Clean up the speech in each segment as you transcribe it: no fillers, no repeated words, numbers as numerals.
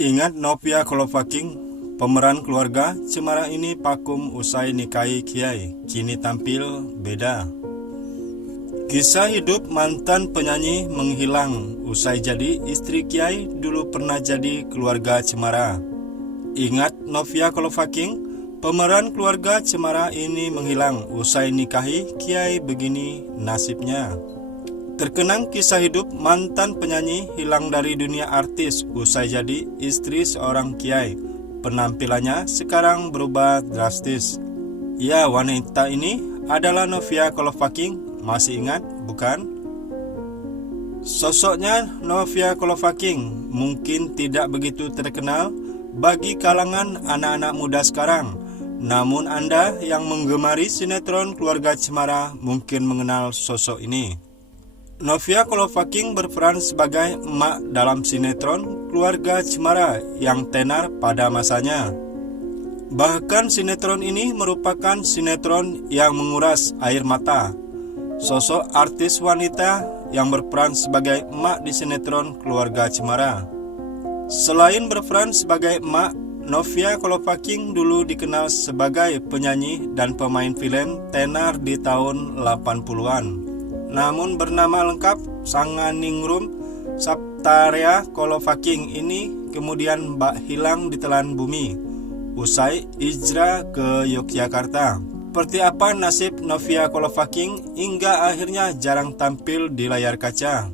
Ingat Novia Kolovaking, pemeran keluarga cemara ini vakum usai nikahi kiai, kini tampil beda. Kisah hidup mantan penyanyi menghilang usai jadi istri kiai dulu pernah jadi keluarga cemara. Ingat Novia Kolovaking, pemeran keluarga cemara ini menghilang usai nikahi kiai, begini nasibnya. Terkenang kisah hidup mantan penyanyi hilang dari dunia artis usai jadi istri seorang kiai. Penampilannya sekarang berubah drastis. Ya, wanita ini adalah Novia Kolovaking. Masih ingat, bukan? Sosoknya Novia Kolovaking mungkin tidak begitu terkenal bagi kalangan anak-anak muda sekarang. Namun Anda yang menggemari sinetron Keluarga Cemara mungkin mengenal sosok ini. Novia Kolovaking berperan sebagai emak dalam sinetron Keluarga Cemara yang tenar pada masanya. Bahkan sinetron ini merupakan sinetron yang menguras air mata. Sosok artis wanita yang berperan sebagai emak di sinetron Keluarga Cemara. Selain berperan sebagai emak, Novia Kolovaking dulu dikenal sebagai penyanyi dan pemain film tenar di tahun 80-an. Namun bernama lengkap Sanganingrum Saptaria Kolovaking ini kemudian hilang ditelan bumi usai hijrah ke Yogyakarta. Seperti apa nasib Novia Kolovaking hingga akhirnya jarang tampil di layar kaca?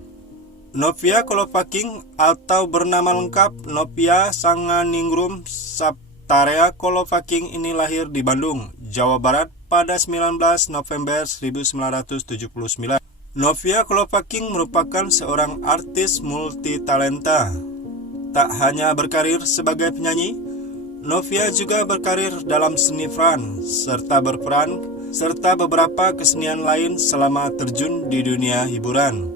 Novia Kolovaking atau bernama lengkap Novia Sanganingrum Saptaria Kolovaking ini lahir di Bandung, Jawa Barat pada 19 November 1979. Novia Kolovaking merupakan seorang artis multitalenta. Tak hanya berkarir sebagai penyanyi, Novia juga berkarir dalam seni peran serta berperan serta beberapa kesenian lain selama terjun di dunia hiburan.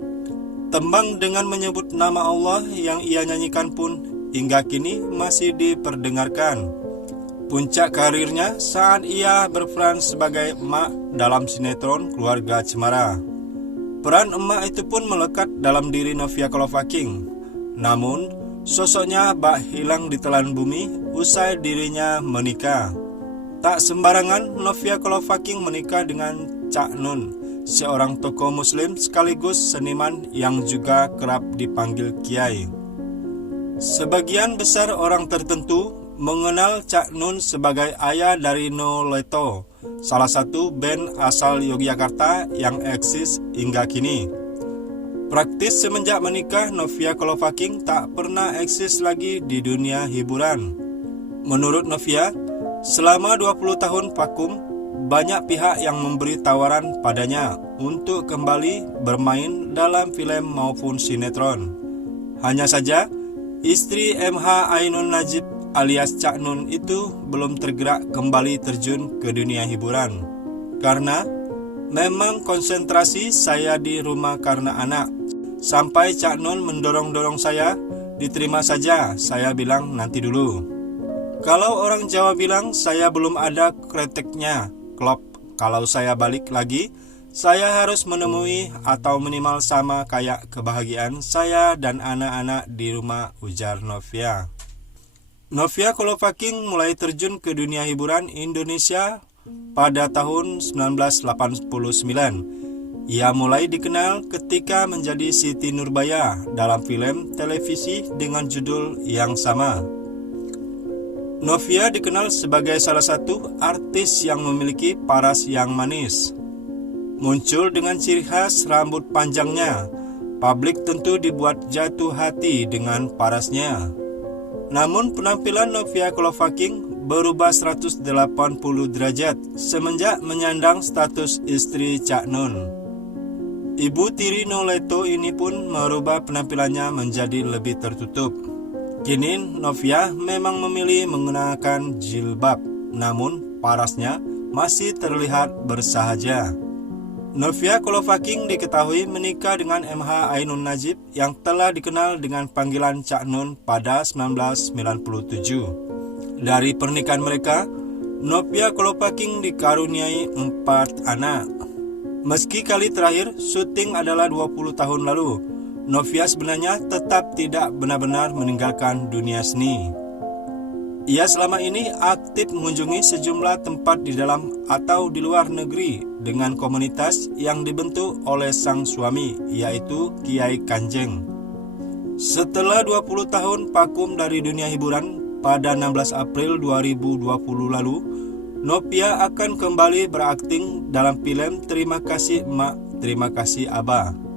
Tembang dengan menyebut nama Allah yang ia nyanyikan pun hingga kini masih diperdengarkan. Puncak karirnya saat ia berperan sebagai emak dalam sinetron Keluarga Cemara. Peran emak itu pun melekat dalam diri Novia Kolovaking. Namun, sosoknya hilang ditelan bumi usai dirinya menikah. Tak sembarangan Novia Kolovaking menikah dengan Cak Nun, seorang tokoh muslim sekaligus seniman yang juga kerap dipanggil kiai. Sebagian besar orang tertentu mengenal Cak Nun sebagai ayah dari No Leto, salah satu band asal Yogyakarta yang eksis hingga kini. Praktis semenjak menikah, Novia Kolovaking tak pernah eksis lagi di dunia hiburan. Menurut Novia, selama 20 tahun vakum, banyak pihak yang memberi tawaran padanya untuk kembali bermain dalam film maupun sinetron. Hanya saja, istri MH Ainun Najib alias Cak Nun itu belum tergerak kembali terjun ke dunia hiburan. Karena memang konsentrasi saya di rumah karena anak. Sampai Cak Nun mendorong-dorong saya, diterima saja, saya bilang nanti dulu. Kalau orang Jawa bilang saya belum ada kreteknya, klop. Kalau saya balik lagi, saya harus menemui atau minimal sama kayak kebahagiaan saya dan anak-anak di rumah, ujar Novia. Novia Kolovaking mulai terjun ke dunia hiburan Indonesia pada tahun 1989. Ia mulai dikenal ketika menjadi Siti Nurbaya dalam film televisi dengan judul yang sama. Novia dikenal sebagai salah satu artis yang memiliki paras yang manis. Muncul dengan ciri khas rambut panjangnya, publik tentu dibuat jatuh hati dengan parasnya. Namun penampilan Novia Kolovaking berubah 180 derajat semenjak menyandang status istri Cak Nun. Ibu tiri No Leto ini pun merubah penampilannya menjadi lebih tertutup. Kini Novia memang memilih mengenakan jilbab, namun parasnya masih terlihat bersahaja. Novia Kolovaking diketahui menikah dengan MH Ainun Najib yang telah dikenal dengan panggilan Cak Nun pada 1997. Dari pernikahan mereka, Novia Kolovaking dikaruniai 4 anak. Meski kali terakhir syuting adalah 20 tahun lalu, Novia sebenarnya tetap tidak benar-benar meninggalkan dunia seni. Ia selama ini aktif mengunjungi sejumlah tempat di dalam atau di luar negeri dengan komunitas yang dibentuk oleh sang suami, yaitu Kiai Kanjeng. Setelah 20 tahun vakum dari dunia hiburan, pada 16 April 2020 lalu, Novia akan kembali berakting dalam film Terima Kasih Emak, Terima Kasih Abah.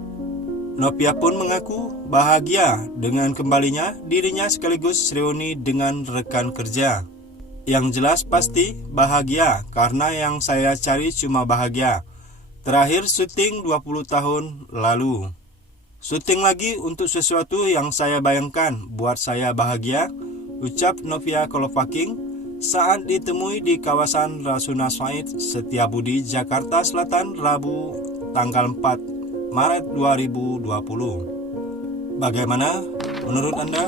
Novia pun mengaku bahagia dengan kembalinya dirinya sekaligus reuni dengan rekan kerja. Yang jelas pasti bahagia karena yang saya cari cuma bahagia. Terakhir syuting 20 tahun lalu. Syuting lagi untuk sesuatu yang saya bayangkan buat saya bahagia, ucap Novia Kolopaking saat ditemui di kawasan Rasuna Said, Setiabudi, Jakarta Selatan, Rabu tanggal 4 Maret 2020. Bagaimana menurut Anda?